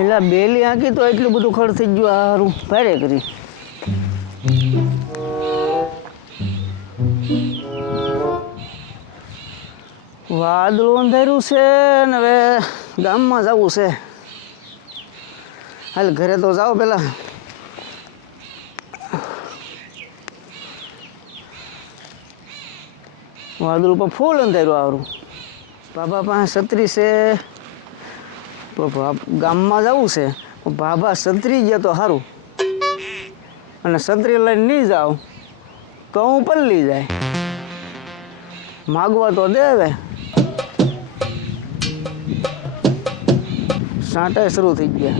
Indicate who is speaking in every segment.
Speaker 1: એટલે બેલી આંકી તો એટલું બધું ખર્ચ ગયું આ હારું. ભારે કરી. વાદળું અંધાર્યું છે ને હવે ગામમાં જવું છે. હાલ ઘરે તો જાઓ પેલા વાદળું પર ફૂલ અંધાર્યું આવરું બાબા પાસે છત્રી છે. ગામમાં જવું છે. બાબા છત્રી ગયા તો સારું અને સંતરી લઈને નહીં જાઉં તો હું પલ્લી જાય. માગવા તો દે સાંટા શરૂ થઈ ગયા.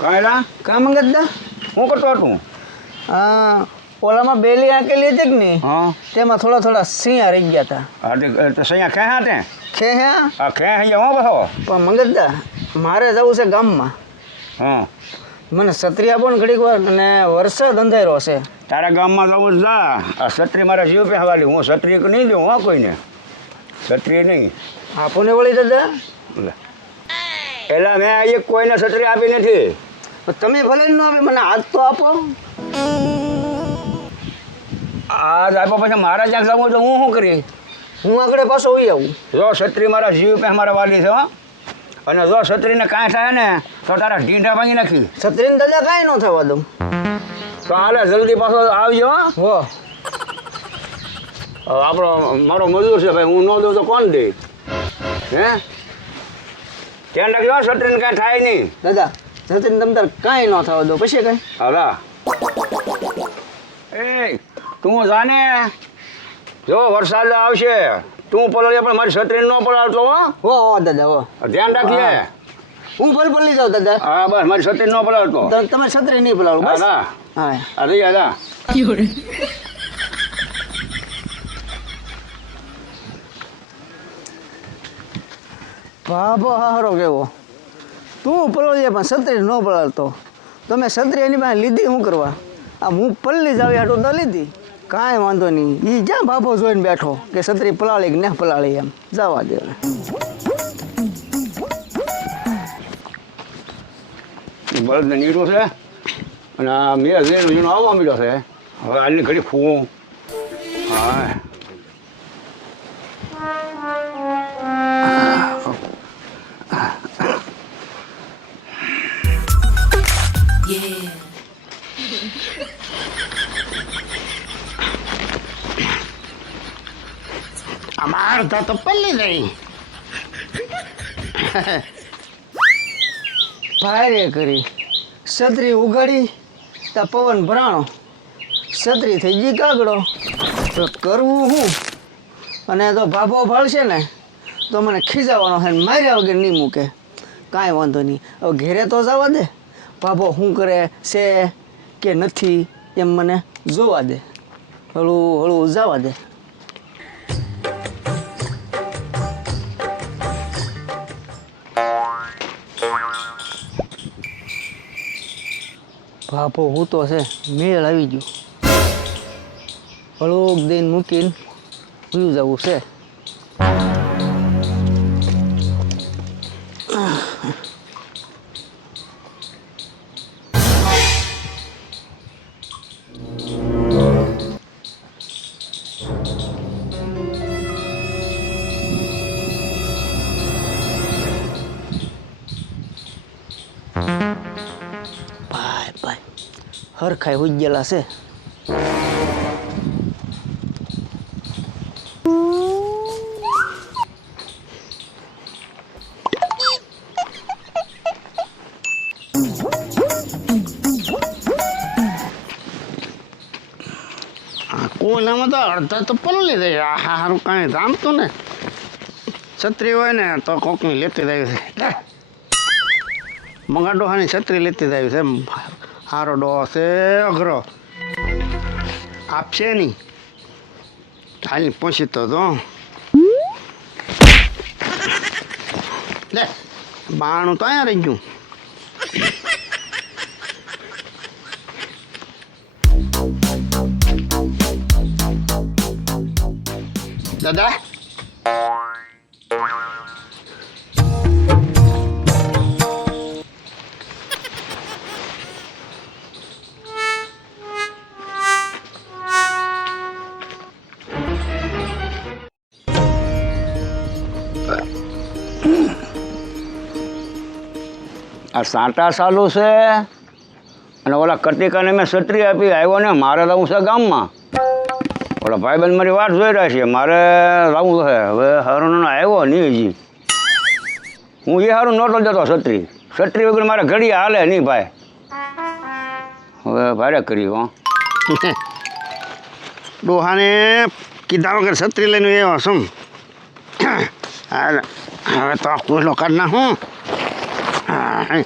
Speaker 2: કાયલા?
Speaker 1: કામ મંગતદા
Speaker 2: હું કરતો હતું?
Speaker 1: હા ઓલામાં બેલી આંકેલી હતી કે નહીં?
Speaker 2: હા.
Speaker 1: તેમાં થોડા થોડા સિંહ રહી ગયા હતા
Speaker 2: હા તે તો સૈયા ખે હા તે?
Speaker 1: ખે હે?
Speaker 2: આ ખે અહીંયા હું બસો
Speaker 1: પણ મંગતદા મારે જવું છે ગામમાં.
Speaker 2: હા.
Speaker 1: મને છત્રી આપો ને ઘડીક વાર અને વરસાદ અંધારો છે
Speaker 2: તારા ગામમાં જવું જ. ના આ છત્રી મારા જીવ પે હવાલી. હું છત્રી નહીં દઉં હા કોઈને? છત્રી નહીં.
Speaker 1: આપો ને વળી દાદા
Speaker 2: લે. પેલા મેં એક કોઈને છત્રી આપી નથી.
Speaker 1: તો તમે ભલે ન આવે મને આજ તો આપો.
Speaker 2: આ આપ્યા પછી મારા જ્યાં જવું તો હું શું કરી
Speaker 1: હું આગળ પાછો હોઈ આવું.
Speaker 2: જો છત્રી મારા જીવ પે મારા વાલી છે અને જો છત્રીને કાંઈ થાય ને તો તારા ઢીંઢા ભાંગી નાખી.
Speaker 1: છત્રીને દાદા કાંઈ ન થવા દઉં.
Speaker 2: તો હાલે જલ્દી પાછો આવજો હો.
Speaker 1: હો.
Speaker 2: આપણો મારો મજૂર છે ભાઈ હું ન દઉં તો કોણ દે? હે? ધ્યાન રાખજો છત્રીને કાંઈ થાય નહીં.
Speaker 1: દાદા છત્રીને તમ તાર કાંઈ ન થવા દઉં પછી કઈ?
Speaker 2: હલા એ તું જાને. જો વરસાદ આવશે. તું પલળે પણ મારી છત્રી ન પલાળતો હો.
Speaker 1: હો હો દાદા હો.
Speaker 2: ધ્યાન રાખજે.
Speaker 1: હું. ભલ પલ્લી જાઉં દાદા.
Speaker 2: હા બસ મારી છત્રી ન પલાળતો.
Speaker 1: તમે તમે છત્રી નહીં પલાળો બસ.
Speaker 2: હા
Speaker 1: હા.
Speaker 2: હા રહી
Speaker 1: બાબો હારો કેવો. તું પલળજે પણ છત્રી ન પલાળતો. તમે છત્રી એની પાસે લીધી શું કરવા? આ હું પલ્લી જ આવી હાટો તો લીધી. કાંઈ વાંધો નહીં. એ જ્યાં બાપો જોઈને બેઠો કે છત્રી પલાળી કે ન પલાળી એમ. જવા દે
Speaker 2: બળદ નીરું છે અને મેં જઈને આવવા મળ્યો છે. હવે આની ઘડી ખૂવું હા
Speaker 1: અમાર તો તો પલ્લી નહીં ભારે કરી. છત્રી ઉગાડી, તા પવન ભરાણો. છત્રી થઈ ગઈ કાગડો. તો કરવું હું? અને તો ભાભો ભળશે ને, તો મને ખીજાવાનો છે માર્યા વગર નહીં મૂકે. કાંઈ વાંધો નહીં. હવે ઘેરે તો જવા દે. ભાભો શું કરે છે કે નથી એમ મને જોવા દે. હળવું હળવું જવા દે. બાપો હું તો છે મેળ આવી ગયો. હળોક દઈને મૂકીને ભૂયું જવું છે. ભાઈ. હરખાઈ હોઈ ગયેલા છે. આ કોલામાં તો અડધા તો પલળી દે આ સારું કાંઈ જામતું ને. છત્રી હોય ને તો કોકની લેતી જ આવી છે. મંગા ડોહાની છત્રી લેતી જ આવી છે. આરો ડો હશે અઘરો આપશે નહીં હાલી પહોંચી તો તો લે બાણું તો અહીંયા રહી ગયું
Speaker 3: દાદા
Speaker 2: આ સાંટા ચાલુ છે? અને ઓલા કતિકાને મેં છત્રી આપી, આવ્યો ને, મારે લાવું છે ગામમાં. ઓલા ભાઈબંધ મારી વાત જોઈ રહ્યા છે, મારે લાવું છે. હવે હરણ આવ્યો નહીં હજી. હું એ હારું નહોતો જતો છત્રી. છત્રી વગર મારે ઘડી હાલે નહીં ભાઈ. હવે ભારે કરી હો.
Speaker 3: ડોહાને કીધા વગર છત્રી લઈને એવો શું હવે તો કુલો કાઢ નાખું. હા. આ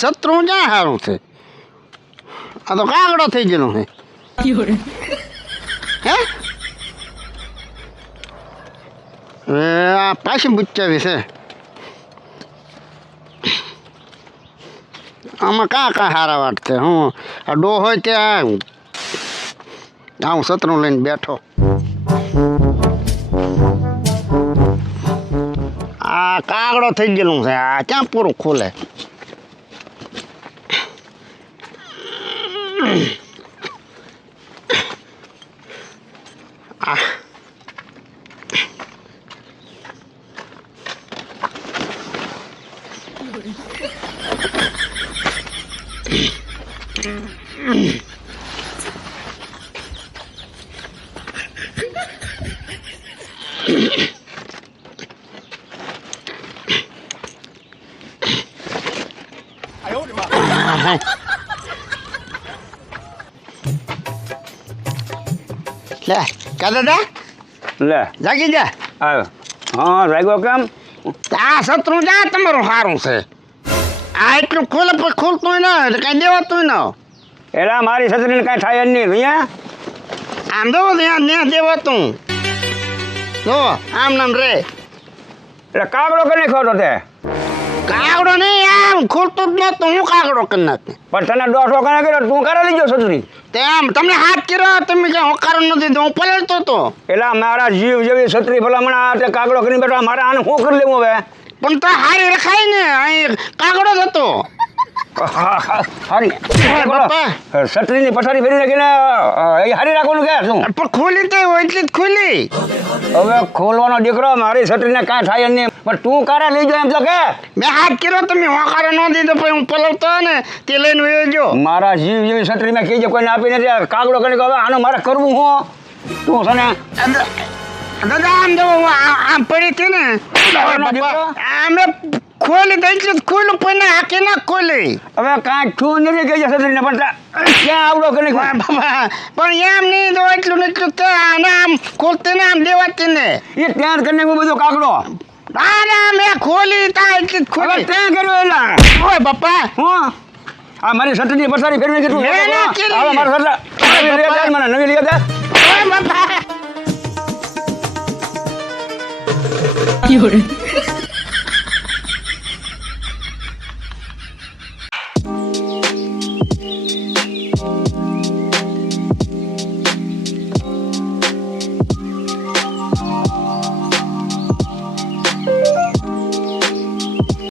Speaker 3: શત્રુ ક્યાં સારું છે? આ તો કાગડો થઈ ગયેલો છે. આ પાછી બુચ્ચાવી છે. આમાં કા કા સારા વાટતે હું, આ ડો હોય ત્યાં આવું શત્રુ લઈને બેઠો. આ કાગડો થઈ ગયેલું છે. આ ક્યાં પૂરું ખુલે? આ. લે કા દાદા
Speaker 2: લે.
Speaker 3: જાગી જા.
Speaker 2: આવ્યો હા જાગ્યો કેમ?
Speaker 3: આ શત્રુ જા તમારું સારું છે. આ એટલું ખુલે પણ ખુલતું ન એટલે કઈ દેવાતું ન
Speaker 2: એલા મારી છત્રીને કાંઈ થાય જ નહીં અહીંયા
Speaker 3: આમ દો ત્યાં ત્યાં દેવાતું. જો આમ નામ રે.
Speaker 2: એટલે કાગડો કે નહીં ખોટો તે?
Speaker 3: કાગડો નહીં આમ ખુલતું જ તો હું કાગડો કરી નાખી.
Speaker 2: પણ તને દોઢસો કને કર્યો તું કરે લીધો છત્રી
Speaker 3: તેમ તમને હાથ કર્યો તમે કઈ હોકારો નથી તો હું પલટતો તો.
Speaker 2: એટલે મારા જીવ જેવી છત્રી ભલામણ આ કાગડો કરીને બેઠો મારે આને શું કરી લેવું હવે?
Speaker 3: પણ તો હારી રખાય ને અહીં કાગડો જ હતો.
Speaker 2: છત્રીની પથારી ફેરી નાખીને હારી રાખવાનું કે શું?
Speaker 3: પણ ખુલી તો એટલી જ ખુલી.
Speaker 2: હવે ખોલવાનો દીકરો મારી છત્રીને કાંઈ થાય નહીં. પણ તું કારે લઈ જાવ એમ તો કે.
Speaker 3: મેં હાથ કર્યો તમે હોકારો ન દીધો પછી હું પલળતો ને તે લઈને ગયો
Speaker 2: મારા જીવ જેવી છત્રી મેં કીધે કોઈને આપી નથી. કાગડો કરીને હવે આનું મારે કરવું હું તું છે
Speaker 3: દાદા દાદા, આમ જો આમ પડી હતી ને. આમે ખોલી તો એટલું જ ખોલું પણ હાકી ના ખોલી.
Speaker 2: હવે કાંઈ છું નથી કહી તમને પણ ક્યાં આવડો
Speaker 3: કે નહીં? પણ એમ નહીં તો એટલું એટલું તો આને આમ ખોલતી ને આમ દેવાતી ને.
Speaker 2: એ ત્યાં કરીને હું બધો કાકડો.
Speaker 3: ના ના મેં ખોલી તા એટલી જ ખોલી.
Speaker 2: ત્યાં કર્યો એલા.
Speaker 3: ઓય બાપા.
Speaker 2: હું? આ મારી સટની પથારી ફેરવી કીધું
Speaker 3: મેં
Speaker 2: હવે મારા સટલા મને નવી લઈ દે
Speaker 3: ઓય બાપા.
Speaker 4: 有人，